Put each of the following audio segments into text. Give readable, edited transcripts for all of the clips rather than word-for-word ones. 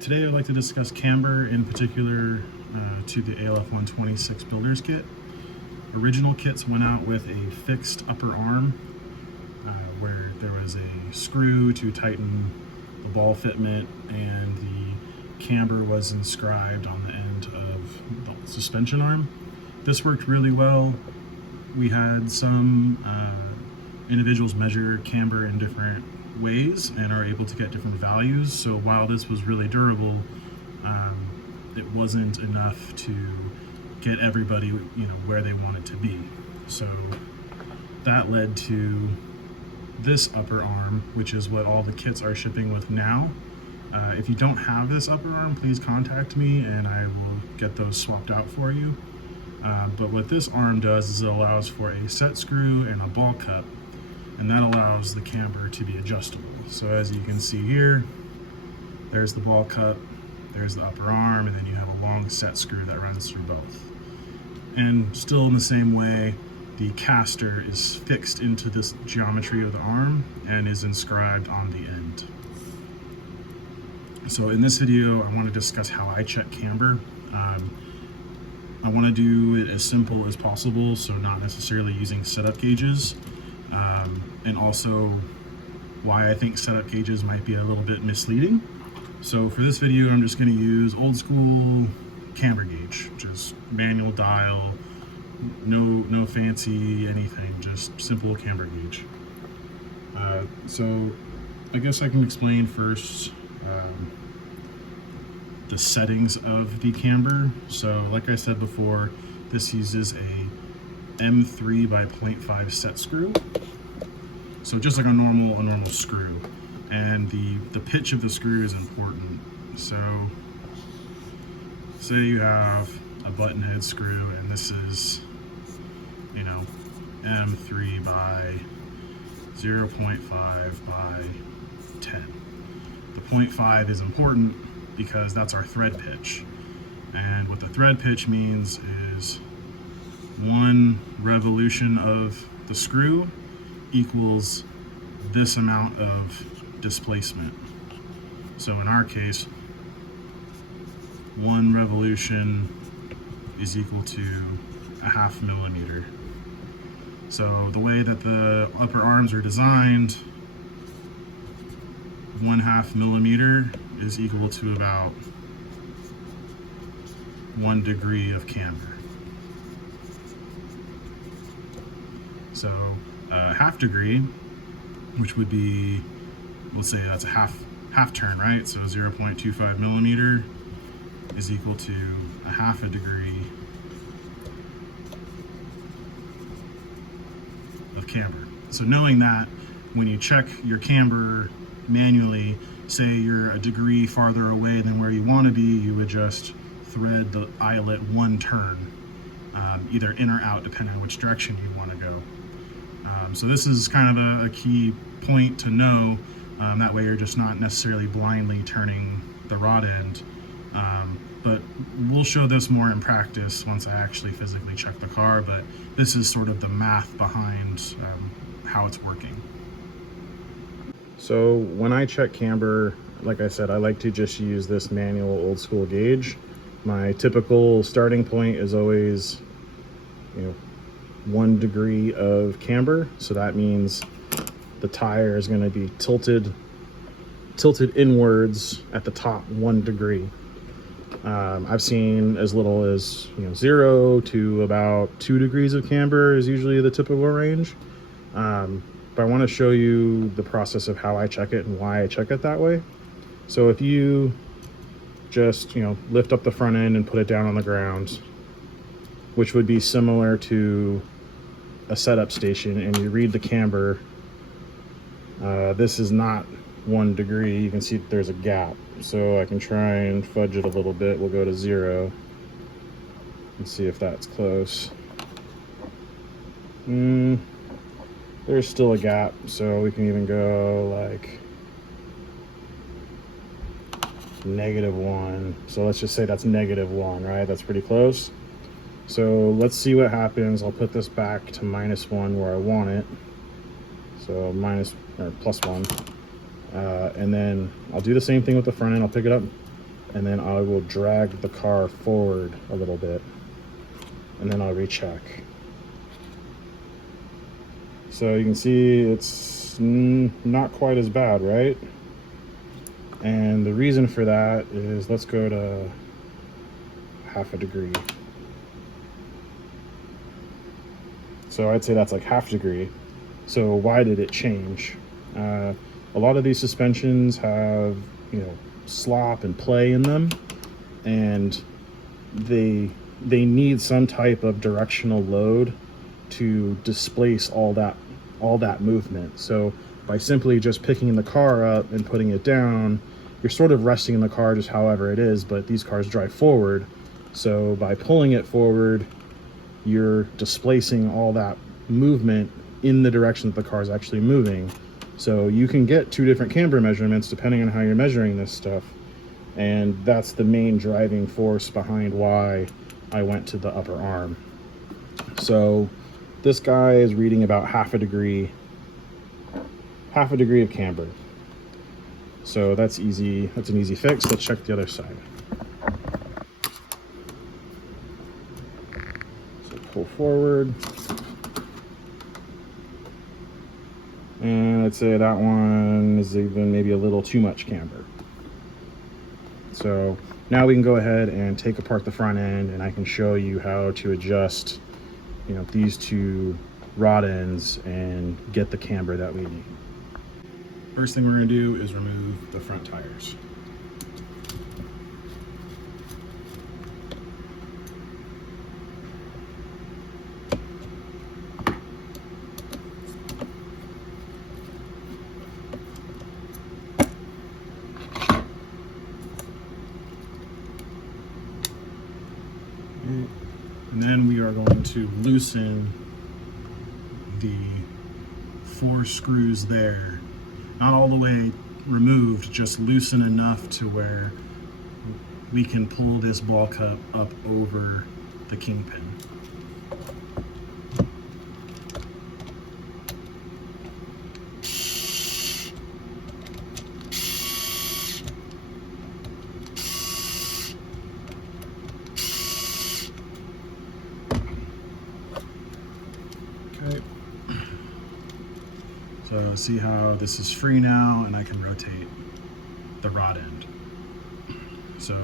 Today I'd like to discuss camber, in particular to the ALF1’26 builder's kit. Original kits went out with a fixed upper arm where there was a screw to tighten the ball fitment, and the camber was inscribed on the end of the suspension arm. This worked really well. We had some individuals measure camber in different ways and are able to get different values. So while this was really durable, it wasn't enough to get everybody, where they want it to be. So that led to this upper arm, which is what all the kits are shipping with now. If you don't have this upper arm, please contact me and I will get those swapped out for you. But what this arm does is it allows for a set screw and a ball cup, and that allows the camber to be adjustable. So as you can see here, there's the ball cup, there's the upper arm, and then you have a long set screw that runs through both. And still in the same way, the caster is fixed into this geometry of the arm and is inscribed on the end. So in this video, I want to discuss how I check camber. I want to do it as simple as possible, so not necessarily using setup gauges, and also why I think setup gauges might be a little bit misleading. So for this video, I'm just going to use old school camber gauge, just manual dial, no fancy anything, just simple camber gauge. So I guess I can explain first the settings of the camber. So like I said before, this uses a M3 by 0.5 set screw. So just like a normal screw. And the pitch of the screw is important. So say you have a button head screw and this is, M3 by 0.5 by 10. The 0.5 is important because that's our thread pitch. And what the thread pitch means is one revolution of the screw equals this amount of displacement. So in our case, one revolution is equal to 0.5 millimeter. So the way that the upper arms are designed, 1/2 millimeter is equal to about 1 degree of camber. So half degree, which would be, let's say that's a half turn, right? So 0.25 millimeter is equal to 1/2 degree of camber. So knowing that, when you check your camber manually, say you're a degree farther away than where you want to be, you would just thread the eyelet 1 turn, either in or out, depending on which direction you want to go. So this is kind of a key point to know. That way you're just not necessarily blindly turning the rod end. But we'll show this more in practice once I actually physically check the car, but this is sort of the math behind how it's working. So when I check camber, like I said, I like to just use this manual old school gauge. My typical starting point is always, 1 degree of camber. So that means the tire is going to be tilted inwards at the top 1 degree. I've seen as little as 0 to about 2 degrees of camber is usually the typical range. But I want to show you the process of how I check it and why I check it that way. So if you just lift up the front end and put it down on the ground, which would be similar to a setup station, and you read the camber, this is not 1 degree. You can see there's a gap, so I can try and fudge it a little bit. We'll go to 0 and see if that's close. There's still a gap, so we can even go like -1. So let's just say that's -1, right? That's pretty close. So let's see what happens. I'll put this back to -1 where I want it. So +1. And then I'll do the same thing with the front end. I'll pick it up and then I will drag the car forward a little bit, and then I'll recheck. So you can see it's not quite as bad, right? And the reason for that is, let's go to 1/2 degree. So I'd say that's like 1/2 degree. So why did it change? A lot of these suspensions have, slop and play in them, and they need some type of directional load to displace all that movement. So by simply just picking the car up and putting it down, you're sort of resting in the car just however it is, but these cars drive forward. So by pulling it forward, you're displacing all that movement in the direction that the car is actually moving. So you can get 2 different camber measurements depending on how you're measuring this stuff. And that's the main driving force behind why I went to the upper arm. So this guy is reading about 1/2 degree of camber. So that's easy. That's an easy fix. Let's check the other side. So pull forward. And I'd say that one is even maybe a little too much camber. So now we can go ahead and take apart the front end, and I can show you how to adjust, these 2 rod ends and get the camber that we need. First thing we're going to do is remove the front tires. And then we are going to loosen the 4 screws there. Not all the way removed, just loosen enough to where we can pull this ball cup up over the kingpin. Okay. So see how this is free now, and I can rotate the rod end. So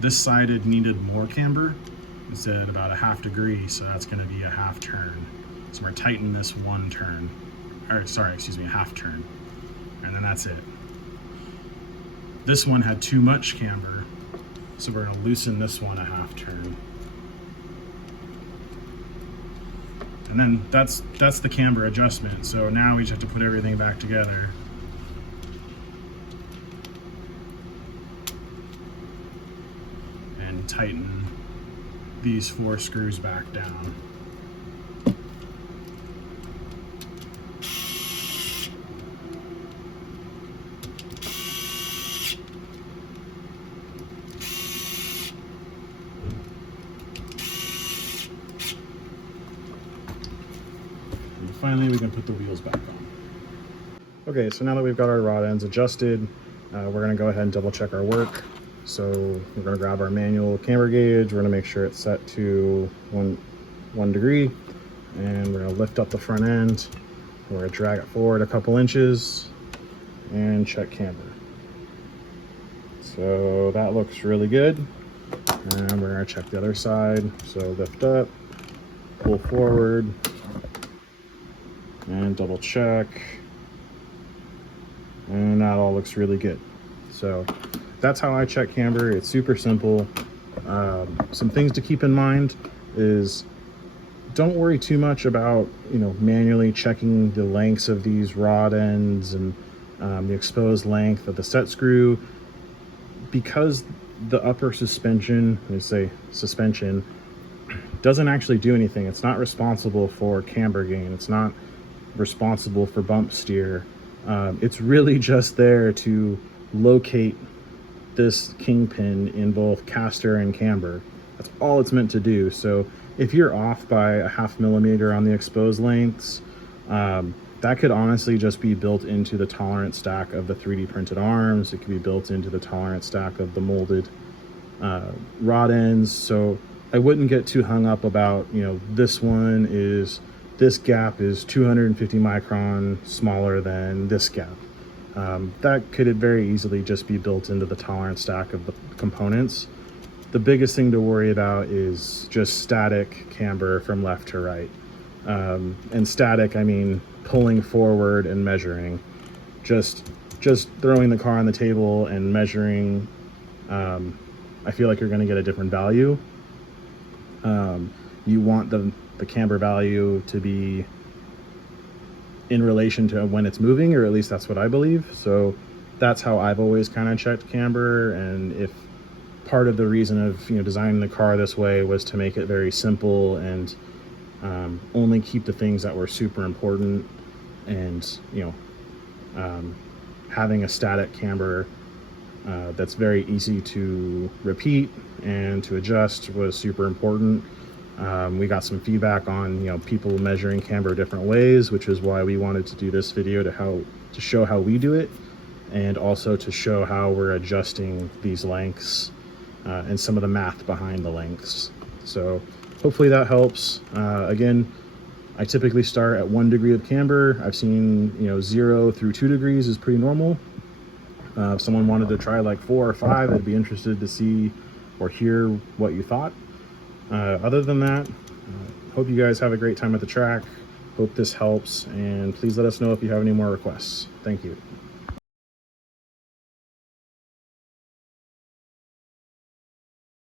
this side it needed more camber. It's at about 1/2 degree, so that's going to be a 1/2 turn. So we're tightening this 1 turn, or sorry, excuse me, 1/2 turn, and then that's it. This one had too much camber, so we're going to loosen this one a 1/2 turn. And then that's the camber adjustment. So now we just have to put everything back together. And tighten these 4 screws back down. Finally, we can put the wheels back on. Okay, so now that we've got our rod ends adjusted, we're gonna go ahead and double check our work. So we're gonna grab our manual camber gauge. We're gonna make sure it's set to one degree, and we're gonna lift up the front end. We're gonna drag it forward a couple inches and check camber. So that looks really good. And we're gonna check the other side. So lift up, pull forward, and double check, and that all looks really good. So that's how I check camber. It's super simple. Some things to keep in mind is, don't worry too much about manually checking the lengths of these rod ends and the exposed length of the set screw, because the upper suspension, doesn't actually do anything. It's not responsible for camber gain. It's not responsible for bump steer. It's really just there to locate this kingpin in both caster and camber. That's all it's meant to do. So if you're off by a 1/2 millimeter on the exposed lengths, That could honestly just be built into the tolerance stack of the 3D printed arms. It could be built into the tolerance stack of the molded rod ends. So I wouldn't get too hung up about, you know, this gap is 250 micron smaller than this gap. That could very easily just be built into the tolerance stack of the components. The biggest thing to worry about is just static camber from left to right. And static, I mean pulling forward and measuring. Just throwing the car on the table and measuring, I feel like you're going to get a different value. You want the camber value to be in relation to when it's moving, or at least that's what I believe. So that's how I've always kind of checked camber. And if part of the reason of, you know, designing the car this way was to make it very simple and only keep the things that were super important, and, you know, having a static camber that's very easy to repeat and to adjust was super important. We got some feedback on, you know, people measuring camber different ways, which is why we wanted to do this video to show how we do it, and also to show how we're adjusting these lengths and some of the math behind the lengths. So hopefully that helps. Again, I typically start at 1 degree of camber. I've seen, you know, 0 through 2 degrees is pretty normal. If someone wanted to try like 4 or 5, I'd be interested to see or hear what you thought. Other than that, hope you guys have a great time at the track. Hope this helps, and please let us know if you have any more requests. Thank you.